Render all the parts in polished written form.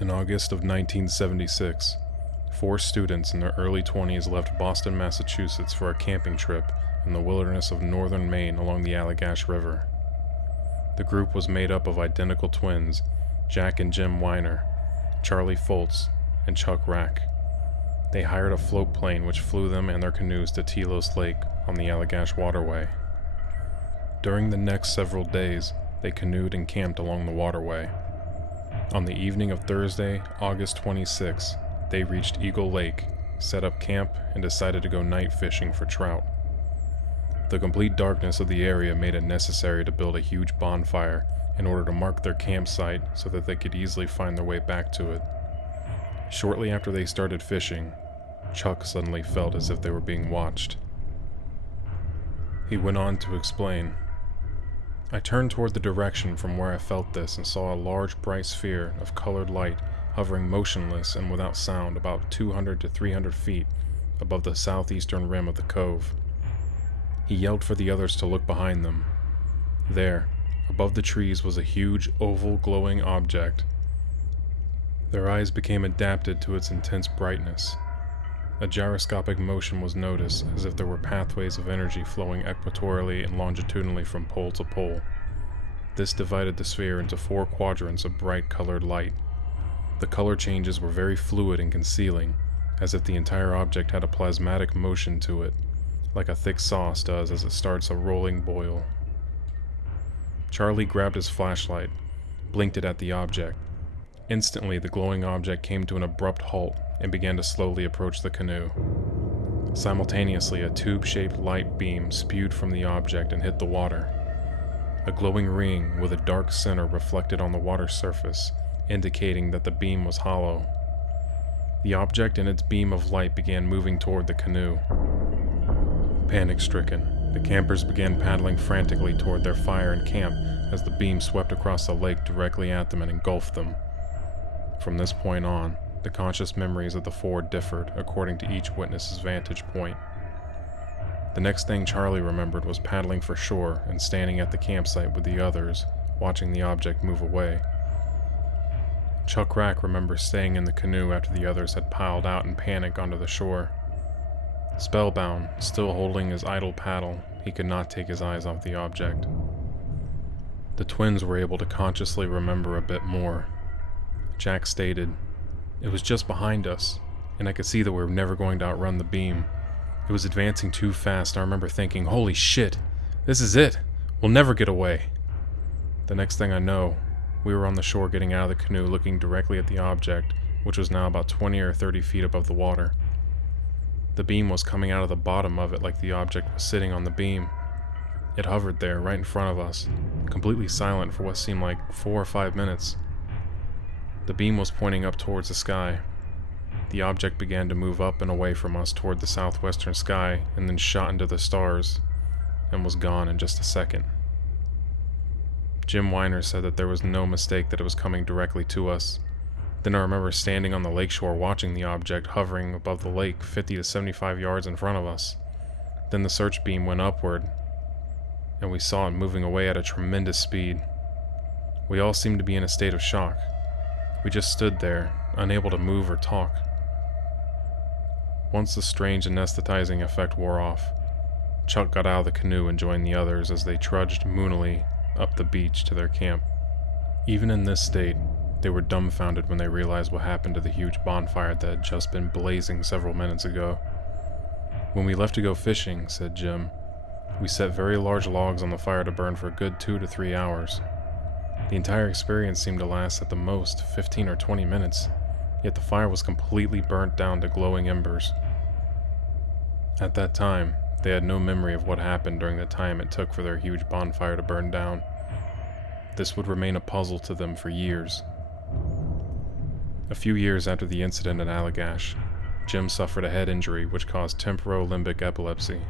In August of 1976, 4 students in their early 20s left Boston, Massachusetts for a camping trip in the wilderness of northern Maine along the Allagash River. The group was made up of identical twins, Jack and Jim Weiner, Charlie Foltz, and Chuck Rack. They hired a float plane which flew them and their canoes to Telos Lake on the Allagash waterway. During the next several days, they canoed and camped along the waterway. On the evening of Thursday, August 26, they reached Eagle Lake, set up camp, and decided to go night fishing for trout. The complete darkness of the area made it necessary to build a huge bonfire in order to mark their campsite so that they could easily find their way back to it. Shortly after they started fishing, Chuck suddenly felt as if they were being watched. He went on to explain, "I turned toward the direction from where I felt this and saw a large bright sphere of colored light hovering motionless and without sound about 200 to 300 feet above the southeastern rim of the cove." He yelled for the others to look behind them. There, above the trees, was a huge, oval, glowing object. Their eyes became adapted to its intense brightness. A gyroscopic motion was noticed, as if there were pathways of energy flowing equatorially and longitudinally from pole to pole. This divided the sphere into 4 quadrants of bright colored light. The color changes were very fluid and concealing, as if the entire object had a plasmatic motion to it, like a thick sauce does as it starts a rolling boil. Charlie grabbed his flashlight, blinked it at the object. Instantly, the glowing object came to an abrupt halt and began to slowly approach the canoe. Simultaneously, a tube-shaped light beam spewed from the object and hit the water. A glowing ring with a dark center reflected on the water surface, indicating that the beam was hollow. The object and its beam of light began moving toward the canoe. Panic-stricken, the campers began paddling frantically toward their fire and camp as the beam swept across the lake directly at them and engulfed them. From this point on, the conscious memories of the 4 differed according to each witness's vantage point. The next thing Charlie remembered was paddling for shore and standing at the campsite with the others, watching the object move away. Chuck Rack remembers staying in the canoe after the others had piled out in panic onto the shore. Spellbound, still holding his idle paddle, he could not take his eyes off the object. The twins were able to consciously remember a bit more. Jack stated, "It was just behind us, and I could see that we were never going to outrun the beam. It was advancing too fast, and I remember thinking, holy shit, this is it, we'll never get away." The next thing I know, we were on the shore getting out of the canoe looking directly at the object, which was now about 20 or 30 feet above the water. The beam was coming out of the bottom of it like the object was sitting on the beam. It hovered there, right in front of us, completely silent for what seemed like 4 or 5 minutes. The beam was pointing up towards the sky. The object began to move up and away from us toward the southwestern sky and then shot into the stars and was gone in just a second. Jim Weiner said that there was no mistake that it was coming directly to us. Then I remember standing on the lakeshore watching the object hovering above the lake 50 to 75 yards in front of us. Then the search beam went upward, and we saw it moving away at a tremendous speed. We all seemed to be in a state of shock. We just stood there, unable to move or talk. Once the strange anesthetizing effect wore off, Chuck got out of the canoe and joined the others as they trudged moonily up the beach to their camp. Even in this state, they were dumbfounded when they realized what happened to the huge bonfire that had just been blazing several minutes ago. "When we left to go fishing," said Jim, "we set very large logs on the fire to burn for a good 2 to 3 hours. The entire experience seemed to last at the most 15 or 20 minutes, yet the fire was completely burnt down to glowing embers. At that time, they had no memory of what happened during the time it took for their huge bonfire to burn down. This would remain a puzzle to them for years." A few years after the incident at Allagash, Jim suffered a head injury which caused temporolimbic epilepsy.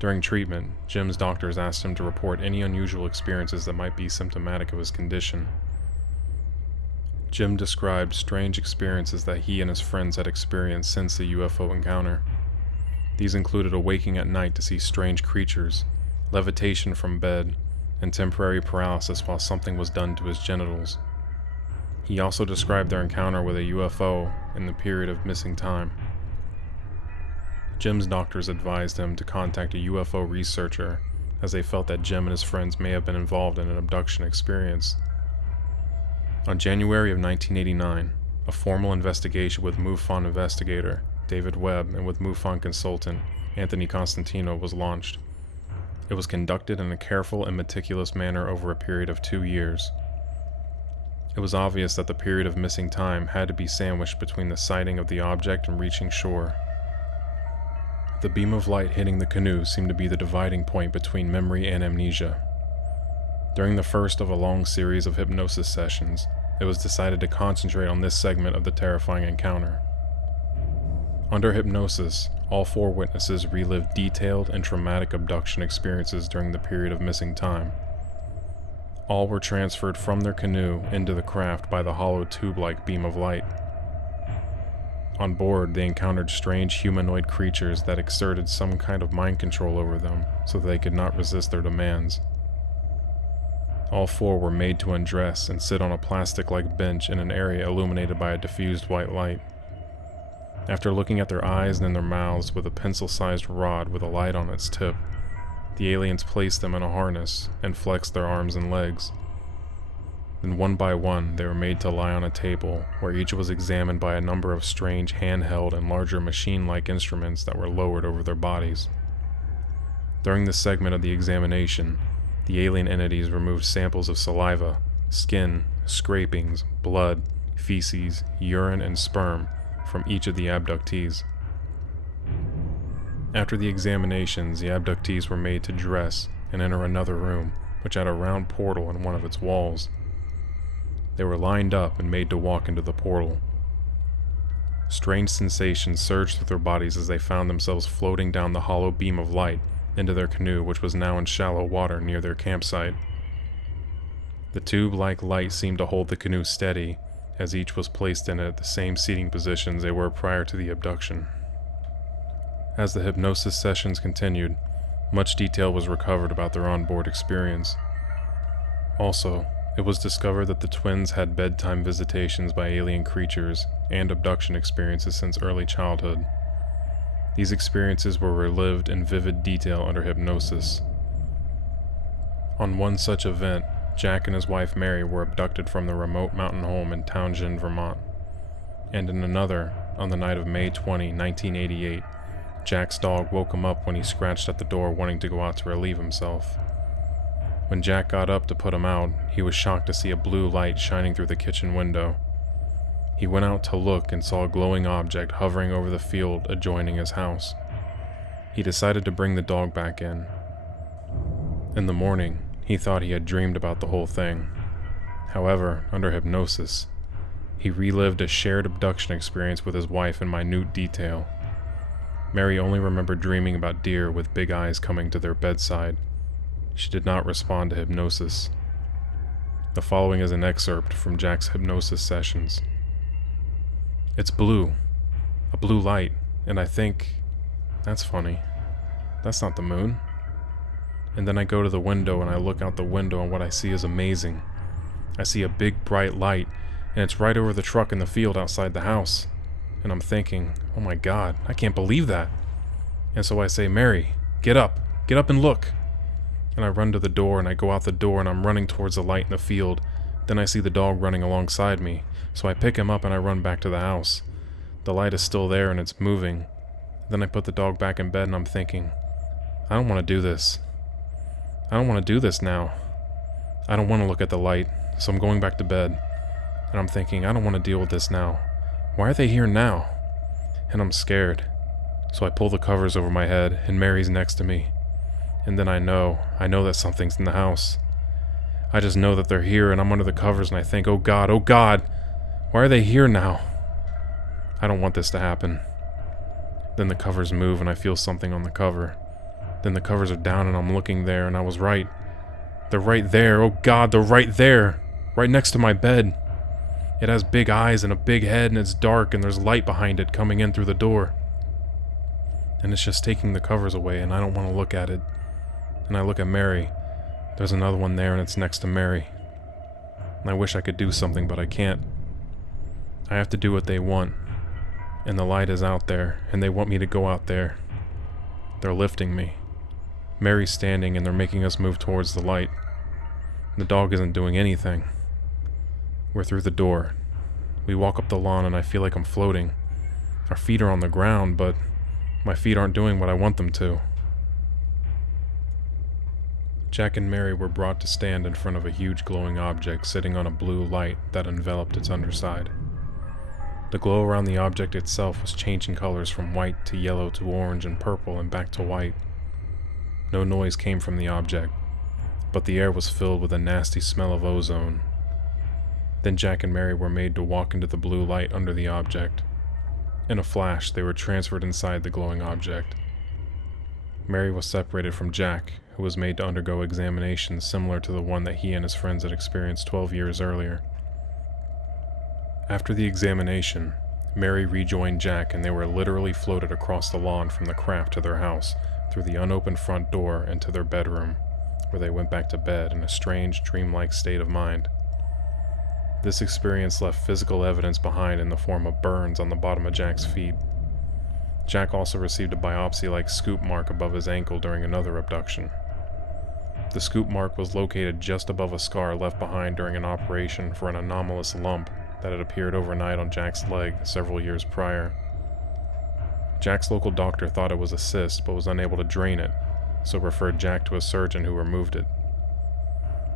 During treatment, Jim's doctors asked him to report any unusual experiences that might be symptomatic of his condition. Jim described strange experiences that he and his friends had experienced since the UFO encounter. These included awaking at night to see strange creatures, levitation from bed, and temporary paralysis while something was done to his genitals. He also described their encounter with a UFO in the period of missing time. Jim's doctors advised him to contact a UFO researcher, as they felt that Jim and his friends may have been involved in an abduction experience. On January of 1989, a formal investigation with MUFON investigator David Webb and with MUFON consultant Anthony Constantino was launched. It was conducted in a careful and meticulous manner over a period of 2 years. It was obvious that the period of missing time had to be sandwiched between the sighting of the object and reaching shore. The beam of light hitting the canoe seemed to be the dividing point between memory and amnesia. During the first of a long series of hypnosis sessions, it was decided to concentrate on this segment of the terrifying encounter. Under hypnosis, all 4 witnesses relived detailed and traumatic abduction experiences during the period of missing time. All were transferred from their canoe into the craft by the hollow tube-like beam of light. On board, they encountered strange humanoid creatures that exerted some kind of mind control over them so that they could not resist their demands. All 4 were made to undress and sit on a plastic-like bench in an area illuminated by a diffused white light. After looking at their eyes and in their mouths with a pencil-sized rod with a light on its tip, the aliens placed them in a harness and flexed their arms and legs. Then one by one, they were made to lie on a table, where each was examined by a number of strange handheld and larger machine-like instruments that were lowered over their bodies. During this segment of the examination, the alien entities removed samples of saliva, skin, scrapings, blood, feces, urine, and sperm from each of the abductees. After the examinations, the abductees were made to dress and enter another room, which had a round portal in one of its walls. They were lined up and made to walk into the portal. Strange sensations surged through their bodies as they found themselves floating down the hollow beam of light into their canoe, which was now in shallow water near their campsite. The tube-like light seemed to hold the canoe steady, as each was placed in it at the same seating positions they were prior to the abduction. As the hypnosis sessions continued, much detail was recovered about their onboard experience. Also, it was discovered that the twins had bedtime visitations by alien creatures and abduction experiences since early childhood. These experiences were relived in vivid detail under hypnosis. On one such event, Jack and his wife Mary were abducted from their remote mountain home in Townsend, Vermont. And in another, on the night of May 20, 1988, Jack's dog woke him up when he scratched at the door wanting to go out to relieve himself. When Jack got up to put him out, he was shocked to see a blue light shining through the kitchen window. He went out to look and saw a glowing object hovering over the field adjoining his house. He decided to bring the dog back in. In the morning, he thought he had dreamed about the whole thing. However, under hypnosis, he relived a shared abduction experience with his wife in minute detail. Mary only remembered dreaming about deer with big eyes coming to their bedside. She did not respond to hypnosis. The following is an excerpt from Jack's hypnosis sessions. It's blue. A blue light. And I think, that's funny. That's not the moon. And then I go to the window and I look out the window and what I see is amazing. I see a big bright light and it's right over the truck in the field outside the house. And I'm thinking, oh my God, I can't believe that. And so I say, Mary, get up and look. And I run to the door and I go out the door and I'm running towards the light in the field. Then I see the dog running alongside me. So I pick him up and I run back to the house. The light is still there and it's moving. Then I put the dog back in bed and I'm thinking, I don't want to do this. I don't want to do this now. I don't want to look at the light, so I'm going back to bed. And I'm thinking, I don't want to deal with this now. Why are they here now? And I'm scared. So I pull the covers over my head and Mary's next to me. And then I know that something's in the house. I just know that they're here and I'm under the covers and I think, oh God, why are they here now? I don't want this to happen. Then the covers move and I feel something on the cover. Then the covers are down and I'm looking there and I was right. They're right there, oh God, they're right there. Right next to my bed. It has big eyes and a big head and it's dark and there's light behind it coming in through the door. And it's just taking the covers away and I don't want to look at it. And I look at Mary. There's another one there and it's next to Mary. And I wish I could do something, but I can't. I have to do what they want, and the light is out there, and they want me to go out there. They're lifting me. Mary's standing, and they're making us move towards the light. The dog isn't doing anything. We're through the door. We walk up the lawn, and I feel like I'm floating. Our feet are on the ground, but my feet aren't doing what I want them to. Jack and Mary were brought to stand in front of a huge glowing object sitting on a blue light that enveloped its underside. The glow around the object itself was changing colors from white to yellow to orange and purple and back to white. No noise came from the object, but the air was filled with a nasty smell of ozone. Then Jack and Mary were made to walk into the blue light under the object. In a flash, they were transferred inside the glowing object. Mary was separated from Jack, who was made to undergo examinations similar to the one that he and his friends had experienced 12 years earlier. After the examination, Mary rejoined Jack, and they were literally floated across the lawn from the craft to their house, through the unopened front door and to their bedroom, where they went back to bed in a strange, dreamlike state of mind. This experience left physical evidence behind in the form of burns on the bottom of Jack's feet. Jack also received a biopsy-like scoop mark above his ankle during another abduction. The scoop mark was located just above a scar left behind during an operation for an anomalous lump that had appeared overnight on Jack's leg several years prior. Jack's local doctor thought it was a cyst but was unable to drain it, so referred Jack to a surgeon who removed it.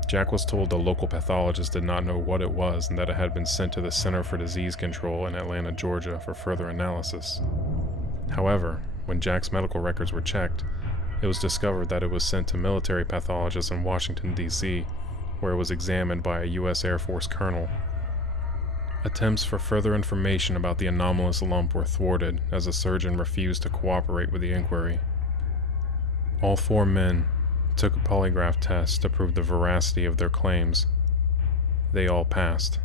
Jack was told the local pathologist did not know what it was and that it had been sent to the Center for Disease Control in Atlanta, Georgia for further analysis. However, when Jack's medical records were checked, it was discovered that it was sent to military pathologists in Washington, D.C., where it was examined by a U.S. Air Force colonel. Attempts for further information about the anomalous lump were thwarted as the surgeon refused to cooperate with the inquiry. All 4 men took a polygraph test to prove the veracity of their claims. They all passed.